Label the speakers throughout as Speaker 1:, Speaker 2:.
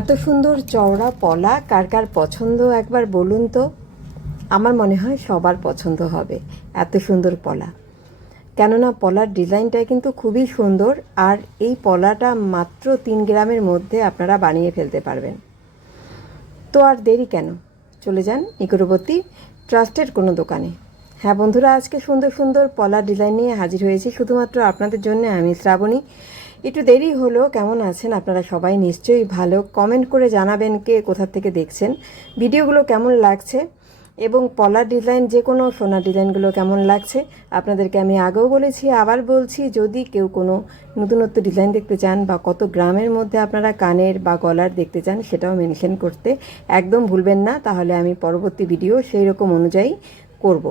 Speaker 1: এত সুন্দর চওড়া পলা, কার কার পছন্দ একবার বলুন তো? আমার মনে হয় সবার পছন্দ হবে এত সুন্দর পলা। কেননা পলার ডিজাইনটা কিন্তু খুবই সুন্দর আর এই পলাটা মাত্র তিন গ্রামের মধ্যে আপনারা বানিয়ে ফেলতে পারবেন। তো আর দেরি কেন? চলে যান নিকটবর্তী ট্রাস্টের কোনো দোকানে। হ্যাঁ বন্ধুরা, আজকে সুন্দর সুন্দর পলার ডিজাইন নিয়ে হাজির হয়েছি। শুধুমাত্র আপনাদের জন্য আমি শ্রাবণী। একটু দেরি হলো কেমন আছেন আপনারা সবাই নিশ্চয়ই ভালো। কমেন্ট করে জানাবেন কে কোথা থেকে দেখছেন। ভিডিওগুলো কেমন লাগছে? এবং পলার ডিজাইন যে কোনো সোনার ডিজাইনগুলো কেমন লাগছে? আপনাদেরকে আমি আগেও বলেছি, আবার বলছি, যদি কেউ কোনো নতুনত্ব ডিজাইন দেখতে চান বা কত গ্রামের মধ্যে আপনারা কানের বা গলার দেখতে চান, সেটাও মেনশন করতে একদম ভুলবেন না। তাহলে আমি পরবর্তী ভিডিও সেই রকম অনুযায়ী করব।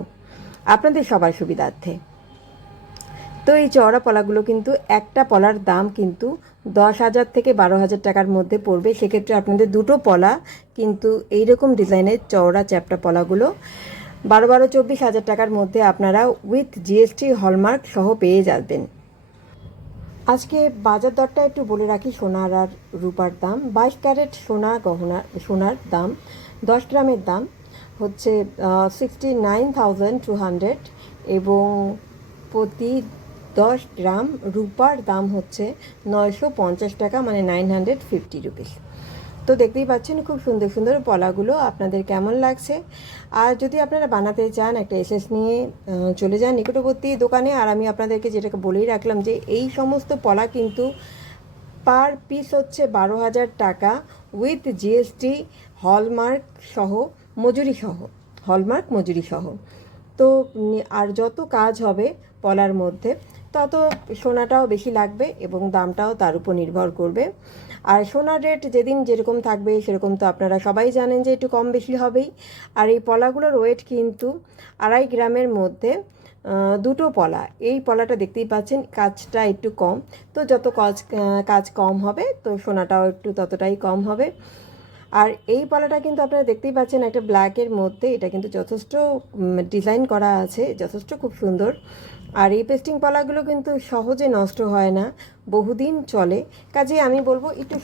Speaker 1: আপনাদের সবার সুবিধার্থে। তো এই চওড়া পলাগুলো কিন্তু একটা পলার দাম কিন্তু দশ হাজার থেকে বারো হাজার টাকার মধ্যে পড়বে। সেক্ষেত্রে আপনাদের দুটো পলা কিন্তু এই রকম ডিজাইনের চওড়া চ্যাপটা পলাগুলো বারো বারো চব্বিশ হাজার টাকার মধ্যে আপনারা উইথ জিএসটি হলমার্ক সহ পেয়ে যাবেন। আজকে বাজার দরটা একটু বলে রাখি, সোনার আর রূপার দাম। বাইশ ক্যারেট সোনা গহনা, সোনার দাম, দশ গ্রামের দাম হচ্ছে sixty nine thousand two hundred এবং প্রতি দশ গ্রাম রূপার দাম হচ্ছে নয়শো পঞ্চাশ টাকা মানে নাইন হান্ড্রেড ফিফটি রুপিস তো দেখতেই পাচ্ছেন খুব সুন্দর সুন্দর পলাগুলো, আপনাদের কেমন লাগছে? আর যদি আপনারা বানাতে চান, একটা এসএস নিয়ে চলে যান নিকটবর্তী দোকানে, আর আমি আপনাদেরকে যেটাকে বলেই রাখলাম যে এই সমস্ত পলা কিন্তু পার পিস হচ্ছে বারো হাজার টাকা উইথ জিএসটি হলমার্ক সহ, মজুরি সহ হলমার্ক মজুরি সহ। তো আর যত কাজ হবে পলার মধ্যে তত সোনাটাও বেশি লাগবে এবং দামটাও তার উপর নির্ভর করবে। আর সোনার রেট যেদিন যেরকম থাকবে, সেরকম তো আপনারা সবাই জানেন যে একটু কম বেশি হবেই। আর এই পলাগুলোর ওয়েট কিন্তু আড়াই গ্রামের মধ্যে দুটো পলা। এই পলাটা দেখতেই পাচ্ছেন, কাজটা একটু কম। তো যত কাজ কাজ কম হবে, তো সোনাটাও একটু ততটাই কম হবে। আর এই পলাটা কিন্তু আপনারা দেখতেই পাচ্ছেন একটা ব্ল্যাকের মধ্যে, এটা কিন্তু যথেষ্ট ডিজাইন করা আছে, যথেষ্ট খুব সুন্দর। আর এই পেস্টিং পলাগুলো কিন্তু সহজে নষ্ট হয় না। বহুদিন চলে। কাজে আমি বলব একটু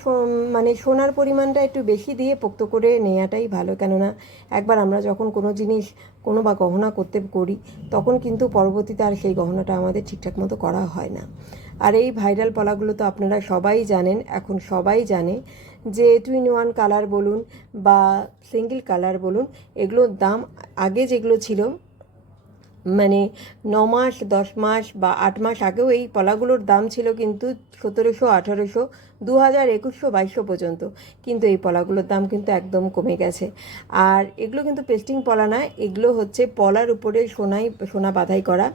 Speaker 1: মানে সোনার পরিমাণটা একটু বেশি দিয়ে পোক্ত করে নেওয়াটাই ভালো। কেননা একবার আমরা যখন কোনো জিনিস কোনো বা গহনা করতে করি, তখন কিন্তু পরবর্তীতে আর সেই গহনাটা আমাদের ঠিকঠাক মতো করা হয় না। আর এই ভাইরাল পলাগুলো তো আপনারা সবাই জানেন, এখন সবাই জানে যে টুইন ওয়ান কালার বলুন বা সিঙ্গেল কালার বলুন, এগুলোর দাম আগে যেগুলো ছিল মানে ন মাস, দশ মাস বা আট মাস আগেও এই পলাগুলোর দাম ছিল কিন্তু সতেরোশো, আঠারোশো দু হাজার একুশশো, বাইশশো পর্যন্ত। কিন্তু এই পলাগুলোর দাম কিন্তু একদম কমে গেছে। আর এগুলো কিন্তু পেস্টিং পলা না, এগুলো হচ্ছে পলার উপরে সোনাই, সোনা বাধাই করা।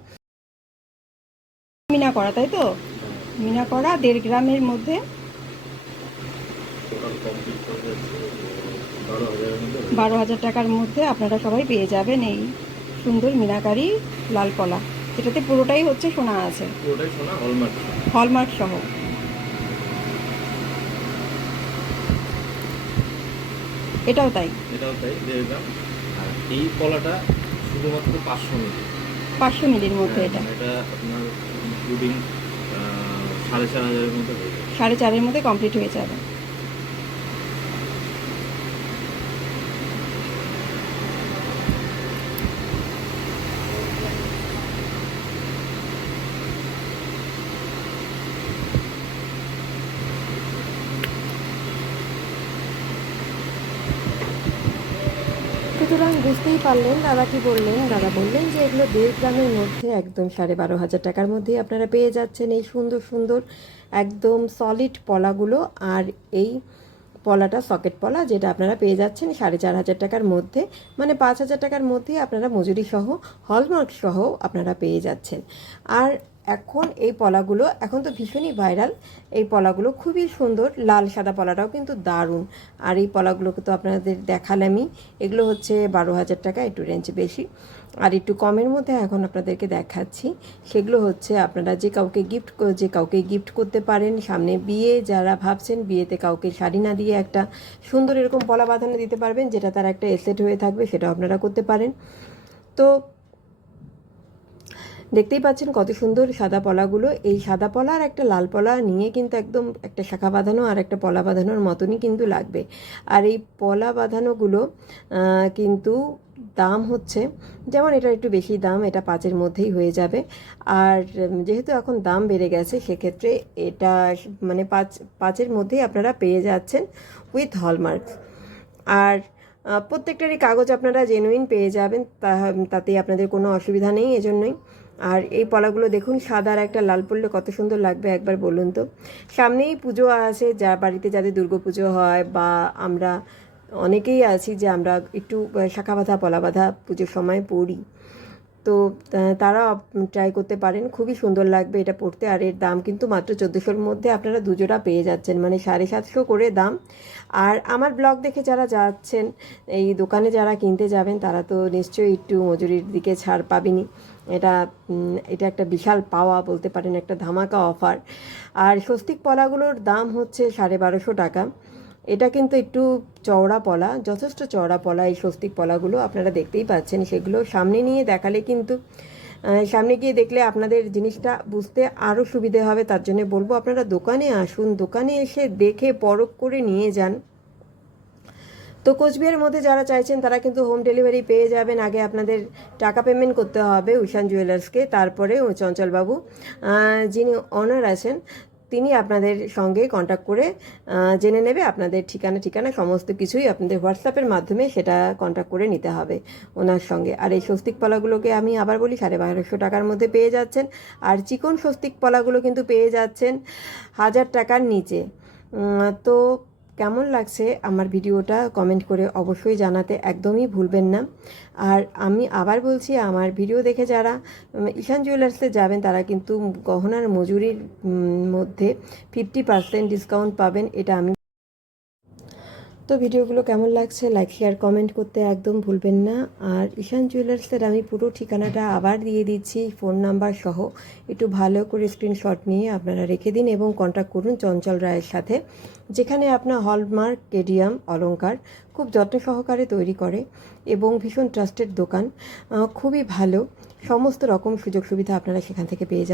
Speaker 1: মিনা করা, তাই তো? মিনা করা দেড় গ্রামের মধ্যে।
Speaker 2: বারো
Speaker 1: হাজার টাকার মধ্যে আপনারা সবাই পেয়ে যাবেন এই সুন্দর মিনাকারি লাল কলা। যেটাতে পুরোটাই হচ্ছে সোনা আছে।
Speaker 2: পুরোটাই সোনা হলমার্ক
Speaker 1: হলমার্ক সহ। এটাও তাই।
Speaker 2: এটাও তাই দেড় গ্রাম আর এই শুধুমাত্র পাঁচশো মিলি।
Speaker 1: পাঁচশো মিলির মধ্যে এটা।
Speaker 2: এটা আপনার ইনক্লুডিং সাড়ে চার হাজারের মধ্যে
Speaker 1: সাড়ে চারের মধ্যে কমপ্লিট হয়ে যাবে। সুতরাং বুঝতেই পারলেন, দাদা কি বললেন? দাদা বললেন যে এগুলো দেড় গ্রামের মধ্যে একদম সাড়ে বারো হাজার টাকার মধ্যেই আপনারা পেয়ে যাচ্ছেন এই সুন্দর সুন্দর, একদম সলিড পলাগুলো। আর এই পলাটা সকেট পলা যেটা আপনারা পেয়ে যাচ্ছেন সাড়ে চার হাজার টাকার মধ্যে। মানে পাঁচ হাজার টাকার মধ্যেই আপনারা মজুরি সহ হলমার্ক সহ আপনারা পেয়ে যাচ্ছেন। আর এখন এই পলাগুলো, এখন তো ভীষণই ভাইরাল এই পলাগুলো খুবই সুন্দর, লাল সাদা পলাটাও কিন্তু দারুণ। আর এই পলাগুলোকে তো আপনাদের দেখালামই এগুলো হচ্ছে বারো হাজার টাকা, একটু রেঞ্জ বেশি। আর একটু কমের মধ্যে এখন আপনাদেরকে দেখাচ্ছি, সেগুলো হচ্ছে আপনারা যে কাউকে গিফট যে কাউকে গিফট করতে পারেন, সামনে বিয়ে যারা ভাবছেন, বিয়েতে কাউকে শাড়ি না দিয়ে একটা সুন্দর এরকম পলা বাঁধানো দিতে পারবেন, যেটা তার একটা এসেট হয়ে থাকবে, সেটাও আপনারা করতে পারেন। তো দেখতেই পাচ্ছেন কত সুন্দর সাদা পলাগুলো। এই সাদা পলা আর একটা লাল পলা নিয়ে কিন্তু একদম একটা শাখা বাঁধানো আর একটা পলা বাঁধানোর মতনই কিন্তু লাগবে। আর এই পলা বাঁধানোগুলো কিন্তু দাম হচ্ছে, যেমন এটা একটু বেশি দাম, এটা পাঁচের মধ্যেই হয়ে যাবে। আর যেহেতু এখন দাম বেড়ে গেছে, সেক্ষেত্রে এটা মানে পাঁচ, পাঁচের মধ্যেই আপনারা পেয়ে যাচ্ছেন উইথ হলমার্ক আর প্রত্যেকটারই কাগজ আপনারা জেনুইন পেয়ে যাবেন তাতে আপনাদের কোনো অসুবিধা নেই, এজন্যই। আর এই পলাগুলো দেখুন, সাদা আর একটা লাল পড়লে কত সুন্দর লাগবে একবার বলুন তো। সামনেই পুজো আছে, যা বাড়িতে যাদের দুর্গা পুজো হয় বা আমরা অনেকেই আছি যে আমরা একটু শাখা বাঁধা পলা বাঁধা পুজোর সময় পড়ি। তো তারা ট্রাই করতে পারেন। খুবই সুন্দর লাগবে এটা পড়তে। আর এর দাম কিন্তু মাত্র চোদ্দোশোর মধ্যে আপনারা দুজোড়া পেয়ে যাচ্ছেন মানে সাড়ে সাতশো করে দাম। আর আমার ব্লগ দেখে যারা যাচ্ছেন, এই দোকানে যারা কিনতে যাবেন, তারা তো নিশ্চয়ই একটু মজুরির দিকে ছাড় পাবেনি এটা এটা একটা বিশাল পাওয়া বলতে পারেন, একটা ধামাকা অফার। আর স্বস্তিক পলাগুলোর দাম হচ্ছে সাড়ে বারোশো টাকা। এটা কিন্তু একটু চওড়া পলা, যথেষ্ট চওড়া পলা, এই স্বস্তিক পলাগুলো আপনারা দেখতেই পাচ্ছেন। সেগুলো সামনে নিয়ে দেখালে কিন্তু সামনে গিয়ে দেখলে আপনাদের জিনিসটা বুঝতে আরও সুবিধে হবে, তার জন্য বলব আপনারা দোকানে আসুন, দোকানে এসে দেখে পরখ করে নিয়ে যান। তো কোচবিহারের মধ্যে যারা চাইছেন, তারা কিন্তু হোম ডেলিভারি পেয়ে যাবেন। আগে আপনাদের টাকা পেমেন্ট করতে হবে উষান জুয়েলার্সকে, তারপরে চঞ্চলবাবু যিনি অনার আছেন তিনি আপনাদের সঙ্গে কন্ট্যাক্ট করে জেনে নেবে আপনাদের ঠিকানা ঠিকানা, সমস্ত কিছুই আপনাদের হোয়াটসঅ্যাপের মাধ্যমে সেটা কন্ট্যাক্ট করে নিতে হবে ওনার সঙ্গে। আর এই স্বস্তিক পলাগুলোকে আমি আবার বলি, সাড়ে বারোশো টাকার মধ্যে পেয়ে যাচ্ছেন। আর চিকন স্বস্তিক পলাগুলো কিন্তু পেয়ে যাচ্ছেন হাজার টাকার নিচে। তো কেমন লাগছে আমার ভিডিওটা কমেন্ট করে অবশ্যই জানাতে একদমই ভুলবেন না। আর আমি আবার বলছি, আমার ভিডিও দেখে যারা ঈশান জুয়েলার্সে যাবেন, তারা কিন্তু গহনার মজুরির মধ্যে ফিফটি পার্সেন্ট ডিসকাউন্ট পাবেন, এটা আমি তো ভিডিওগুলো কেমন লাগছে লাইক শেয়ার কমেন্ট করতে একদম ভুলবেন না। আর ঈশান জুয়েলার্সের আমি পুরো ঠিকানাটা আবার দিয়ে দিচ্ছি ফোন নাম্বার সহ। একটু ভালো করে স্ক্রিনশট নিয়ে আপনারা রেখে দিন এবং কন্ট্যাক্ট করুন চঞ্চল রায়ের সাথে, যেখানে আপনার হলমার্ক কেডিয়াম অলংকার খুব যত্ন সহকারে তৈরি করে এবং ভীষণ ট্রাস্টেড দোকান। খুবই ভালো। সমস্ত রকম সুযোগ সুবিধা আপনারা সেখান থেকে পেয়ে যাবেন।